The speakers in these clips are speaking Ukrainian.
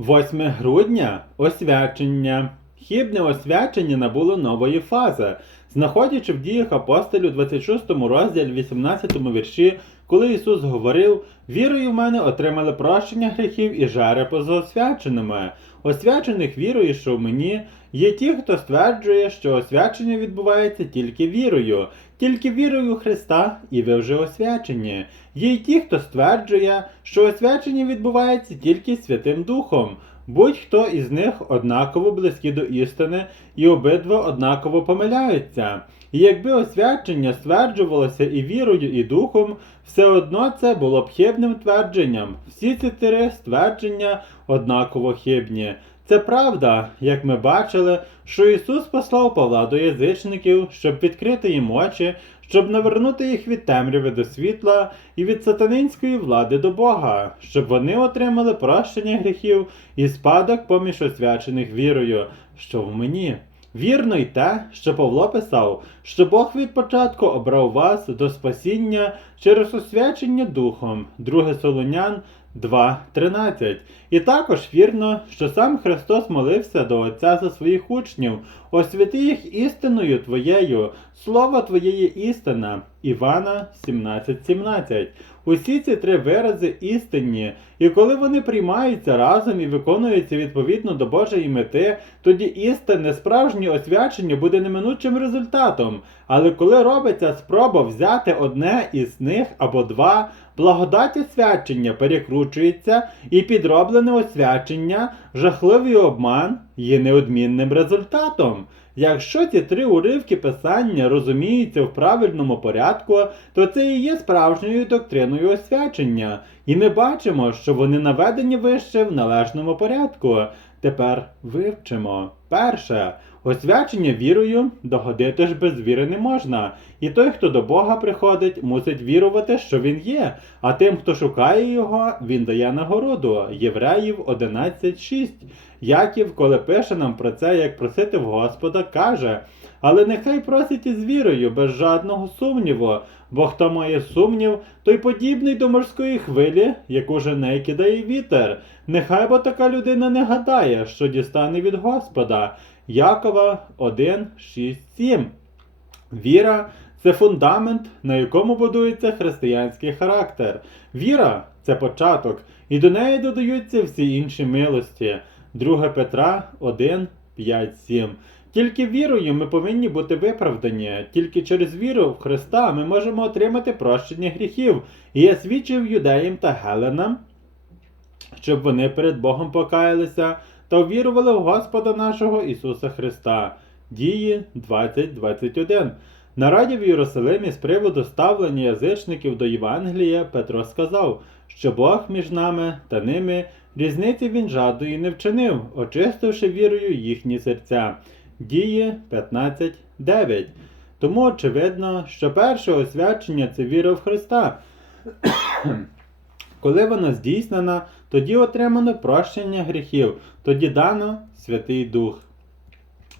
8 грудня освячення. Хібне освячення набуло нової фази, знаходячи в діях апостолів 26 розділі 18 вірші, коли Ісус говорив: Вірою в мене отримали прощення гріхів і жари поза освяченими. Освячених вірою, що в мені є ті, хто стверджує, що освячення відбувається тільки вірою, тільки вірою у Христа, і ви вже освячені. Є й ті, хто стверджує, що освячення відбувається тільки Святим Духом. Будь-хто із них однаково близькі до істини, і обидва однаково помиляються. І якби освячення стверджувалося і вірою, і духом, все одно це було б хибним твердженням. Всі ці три ствердження однаково хибні. Це правда, як ми бачили, що Ісус послав Павла до язичників, щоб відкрити їм очі, щоб навернути їх від темряви до світла і від сатанинської влади до Бога, щоб вони отримали прощення гріхів і спадок поміж освячених вірою, що в мені. Вірно й те, що Павло писав, що Бог від початку обрав вас до спасіння через освячення Духом, 2 Солонян 2.13. І також вірно, що сам Христос молився до Отця за своїх учнів, освяти їх істиною Твоєю, слово Твоєї істина. Івана 17.17. Усі ці три вирази істинні, і коли вони приймаються разом і виконуються відповідно до Божої мети, тоді істинне справжнє освячення буде неминучим результатом. Але коли робиться спроба взяти одне із них або два, благодать освячення перекручується, і підроблене освячення, жахливий обман є неодмінним результатом. from Якщо ці три уривки писання розуміються в правильному порядку, то це і є справжньою доктриною освячення, і ми бачимо, що вони наведені вище в належному порядку. Тепер вивчимо. Перше. Освячення вірою догодити ж без віри не можна. І той, хто до Бога приходить, мусить вірувати, що Він є, а тим, хто шукає його, він дає нагороду. Євреїв 11.6. Яків, коли пише нам про це, як просити в Господа, каже: Але нехай просить із вірою, без жодного сумніву, бо хто має сумнів, той подібний до морської хвилі, яку жене кидає вітер. Нехай бо така людина не гадає, що дістане від Господа. Якова 1, 6, 7. Віра це фундамент, на якому будується християнський характер. Віра це початок, і до неї додаються всі інші милості. 2 Петра 1, 5, 7. Тільки вірою ми повинні бути виправдані. Тільки через віру в Христа ми можемо отримати прощення гріхів. І я свідчив юдеям та геленам, щоб вони перед Богом покаялися та увірували в Господа нашого Ісуса Христа. Дії 20.21. На раді в Єрусалимі з приводу ставлення язичників до Євангелія Петро сказав, що Бог між нами та ними різниці він жадної не вчинив, очистивши вірою їхні серця. Дії 15.9. Тому очевидно, що перше освячення це віра в Христа. Коли вона здійснена, тоді отримано прощення гріхів, тоді дано Святий Дух.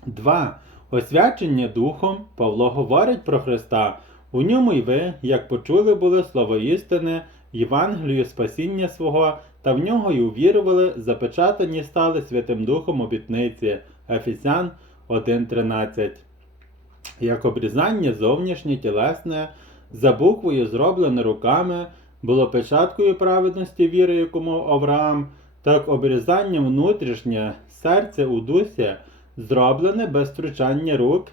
2. Освячення Духом Павло говорить про Христа. У ньому й ви, як почули були слово істини, Євангелію спасіння свого, та в нього й увірували, запечатані стали Святим Духом обітниці. Ефесян 1.13. Як обрізання зовнішнє тілесне, за буквою зроблене руками, було печаткою праведності віри, якому Авраам, так обрізання внутрішнє, серце у дусі, зроблене без втручання рук,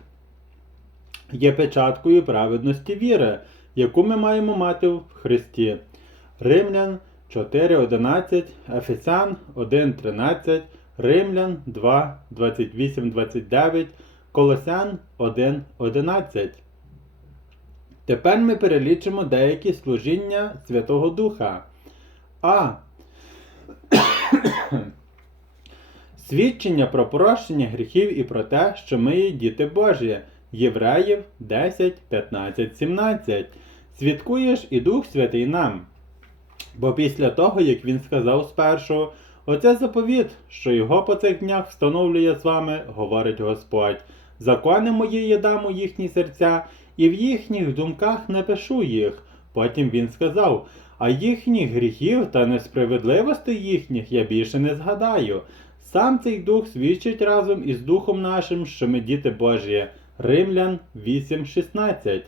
є печаткою праведності віри, яку ми маємо мати в Христі. Римлян 4.11, Ефесян 1.13, Римлян 2, 28, 29, Колосян 1, 11. Тепер ми перелічимо деякі служіння Святого Духа. А. Свідчення про прощення гріхів і про те, що ми є діти Божі. Євреїв 10, 15, 17. Свідкуєш і Дух Святий нам. Бо після того, як він сказав спершу, оце заповіт, що його по цих днях встановлює з вами, говорить Господь. Закони мої я дам у їхні серця, і в їхніх думках напишу їх. Потім він сказав: а їхніх гріхів та несправедливостей їхніх я більше не згадаю. Сам цей дух свідчить разом із Духом нашим, що ми діти Божі. Римлян 8.16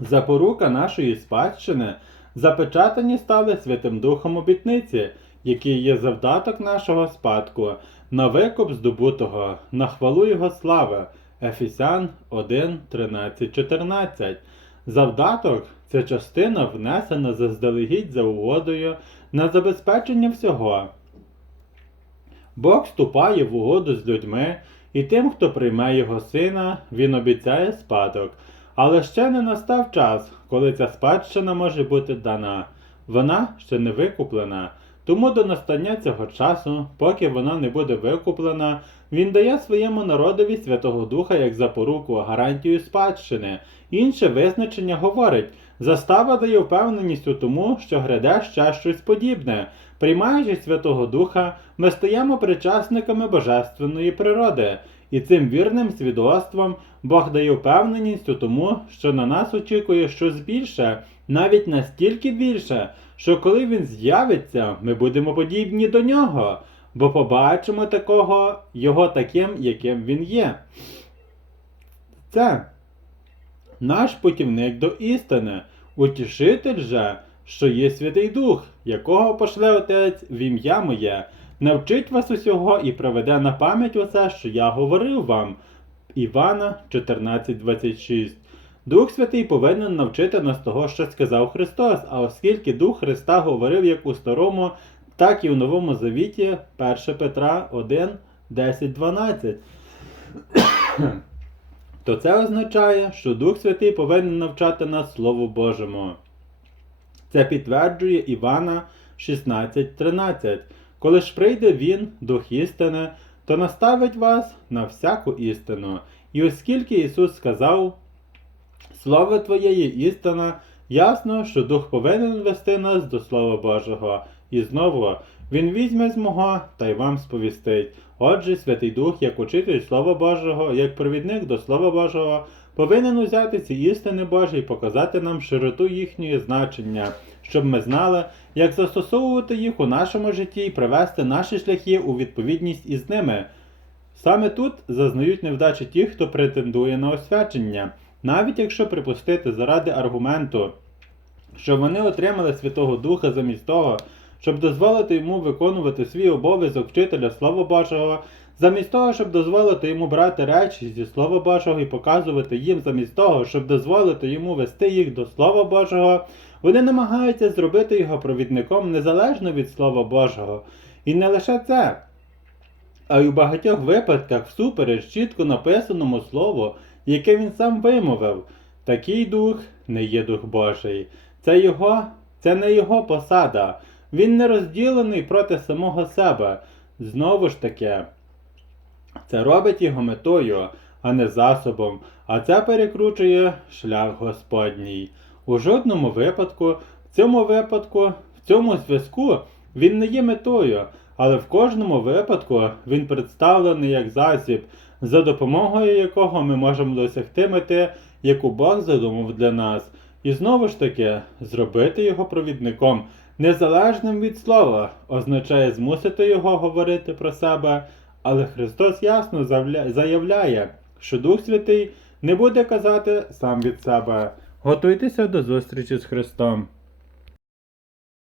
Запорука нашої спадщини запечатані стали Святим Духом обітниці, який є завдаток нашого спадку, на викуп здобутого, на хвалу Його слави. Ефесян 1, 13, 14. Завдаток це частина внесена заздалегідь за угодою на забезпечення всього. Бог вступає в угоду з людьми, і тим, хто прийме його сина, він обіцяє спадок. Але ще не настав час, коли ця спадщина може бути дана. Вона ще не викуплена. Тому до настання цього часу, поки вона не буде викуплена, він дає своєму народові Святого Духа як запоруку гарантію спадщини. Інше визначення говорить: застава дає впевненість у тому, що гряде ще щось подібне. Приймаючи Святого Духа, ми стаємо причасниками божественної природи, і цим вірним свідоцтвом Бог дає впевненість у тому, що на нас очікує щось більше, навіть настільки більше, що коли він з'явиться, ми будемо подібні до нього, бо побачимо такого його таким, яким він є. Це наш путівник до істини, утішитель же, що є Святий Дух, якого пошле Отець в ім'я моє, навчить вас усього і проведе на пам'ять усе, що я говорив вам. Івана 14:26 Дух Святий повинен навчити нас того, що сказав Христос, а оскільки Дух Христа говорив як у Старому, так і в Новому Завіті 1 Петра 1, 10, 12. То це означає, що Дух Святий повинен навчати нас Слову Божому. Це підтверджує Івана 16:13. Коли ж прийде Він, Дух істини, то наставить вас на всяку істину. І оскільки Ісус сказав, Слово Твоє є істина, ясно, що Дух повинен вести нас до Слова Божого. І знову Він візьме з мого та й вам сповістить. Отже, Святий Дух, як учитель Слова Божого, як провідник до Слова Божого, повинен узяти ці істини Божі і показати нам широту їхнього значення, щоб ми знали, як застосовувати їх у нашому житті і привести наші шляхи у відповідність із ними. Саме тут зазнають невдачі ті, хто претендує на освячення, навіть якщо припустити заради аргументу, що вони отримали Святого Духа замість того, щоб дозволити йому виконувати свій обов'язок вчителя Слова Божого, замість того, щоб дозволити йому брати речі зі Слова Божого і показувати їм, замість того, щоб дозволити йому вести їх до Слова Божого, вони намагаються зробити його провідником незалежно від Слова Божого. І не лише це, а й у багатьох випадках всупереч чітко написаному слову, яке він сам вимовив. Такий дух не є дух Божий. Це його, це не його посада. Він не розділений проти самого себе. Знову ж таки, це робить його метою, а не засобом, а це перекручує шлях Господній. У жодному випадку, в цьому випадку, в цьому зв'язку він не є метою, але в кожному випадку він представлений як засіб, за допомогою якого ми можемо досягти мети, яку Бог задумав для нас. І знову ж таки, зробити його провідником, незалежним від слова, означає змусити його говорити про себе, але Христос ясно заявляє, що Дух Святий не буде казати сам від себе. Готуйтеся до зустрічі з Христом.